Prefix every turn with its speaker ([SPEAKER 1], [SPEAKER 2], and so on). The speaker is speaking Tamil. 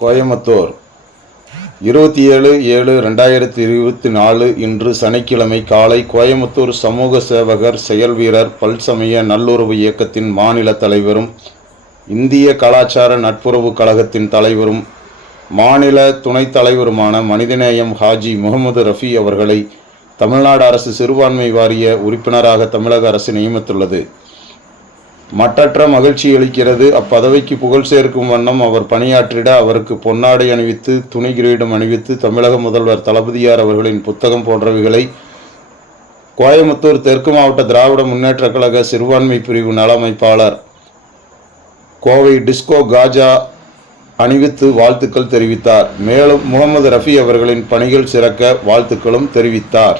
[SPEAKER 1] கோயம்புத்தூர். இருபத்தி ஏழு ஏழு ரெண்டாயிரத்தி இருபத்தி நாலு இன்று சனிக்கிழமை காலை கோயம்புத்தூர் சமூக சேவகர் செயல் வீரர் பல்சமய நல்லுறவு இயக்கத்தின் மாநில தலைவரும் இந்திய கலாச்சார நட்புறவு கழகத்தின் தலைவரும் மாநில துணைத் தலைவருமான மனிதநேயம் ஹாஜி முகமது ரஃபி அவர்களை தமிழ்நாடு அரசு சிறுபான்மை வாரிய உறுப்பினராக தமிழக அரசு நியமித்துள்ளது. மட்டற்ற மகிழ்ச்சி அளிக்கிறது. அப்பதவிக்கு புகழ் சேர்க்கும் வண்ணம் அவர் பணியாற்றிட அவருக்கு பொன்னாடை அணிவித்து துணி கிரீடம் அணிவித்து தமிழக முதல்வர் தளபதியார் அவர்களின் புத்தகம் போன்றவைகளை கோயம்புத்தூர் தெற்கு மாவட்ட திராவிட முன்னேற்றக் கழக சிறுபான்மை பிரிவு நல அமைப்பாளர் கோவை டிஸ்கோ காஜா அணிவித்து வாழ்த்துக்கள் தெரிவித்தார். மேலும் முகமது ரஃபி அவர்களின் பணிகள் சிறக்க வாழ்த்துக்களும் தெரிவித்தார்.